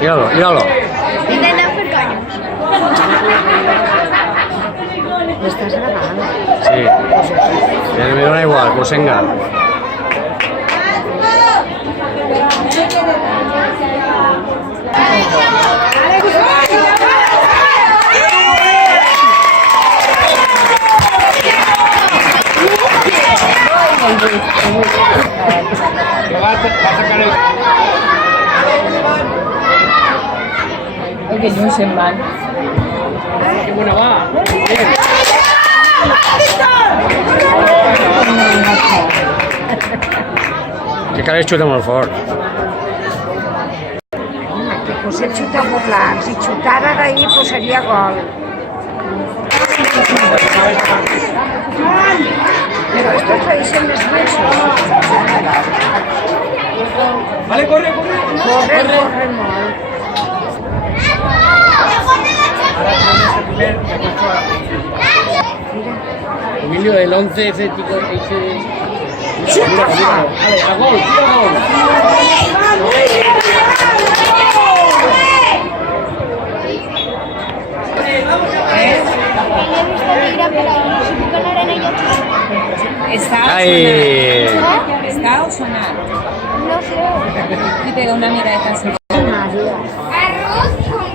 Míralo, míralo. ¿Me estás grabando? Sí. Me da igual, pues venga. Que no se van. Qué buena va. Que cabe xuta molt fort. Que potser xuta molt si xutara d'ahir pues seria gol. Però esto traeixen les mesos. Vale, corre, corre. Corre molt. Emilio, el 11 ese chico, ese... Vale, a gol, tira gol. ¿Está o sonar? No sé. Y pega una mirada así. Arroz con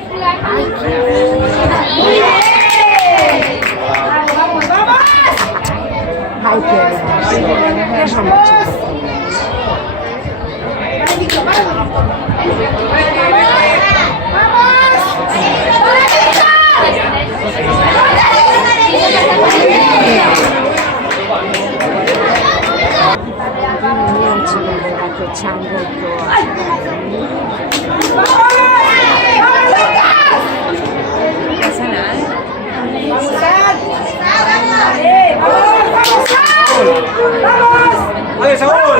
Ay, qué son los chicos. ¡Vale, Saúl!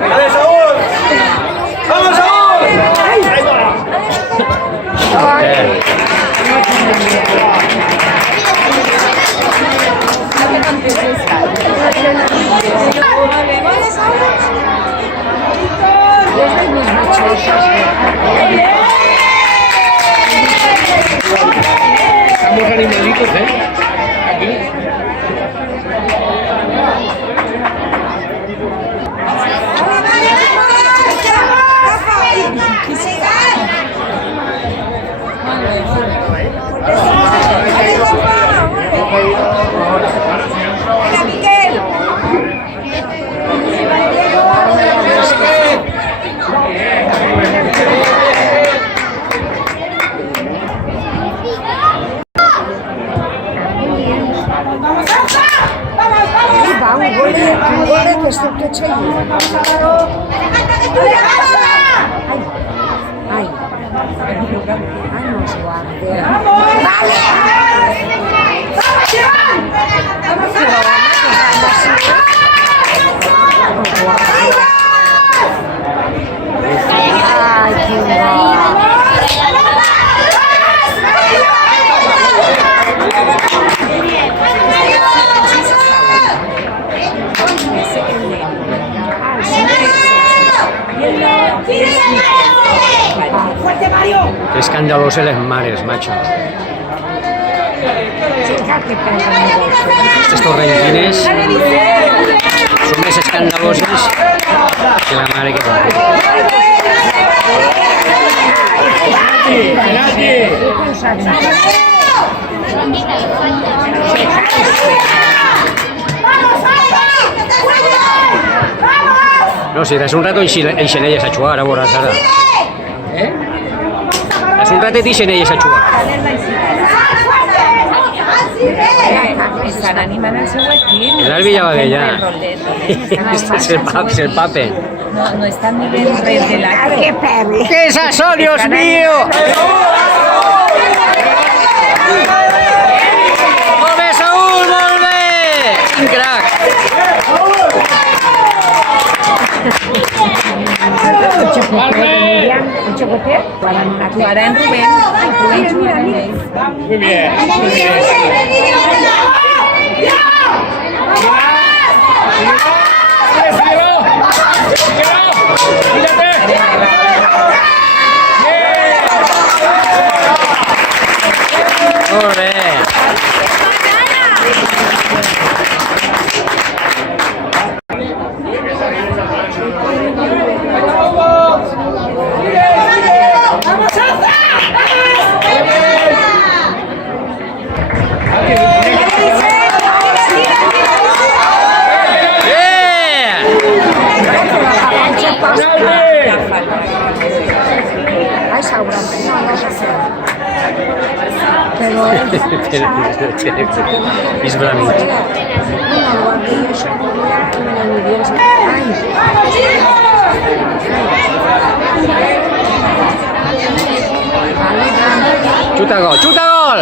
¡Vale, Saúl! ¡Vamos, Saúl! Estamos animalitos, Aquí. Un gol que esto que hecho yo. Ay, nos guarde. Ay, qué guay. Qué escandaloso les mares, macho. Estos torrentines son más escandalosos que la madre que va. No, si hace un rato ixen elles a jugar, a veure, Sara. Hace un ratet ixen elles a jugar. Estan animant el seu equip. L'Albi ja va bé, ja. Es el pape. No estan dient res de l'acte. Qué perro. ¿Qué es eso, Dios mío? Molt bé, Saúl, molt bé! Quin crac! Un xocotó ¿Qué? Para una Tu hará en Rubén. Rubén Chuarañez. Muy bien. Muy bien. Ay, Saura, no, no sé. Pero És bonic. Xuta gol, xuta gol!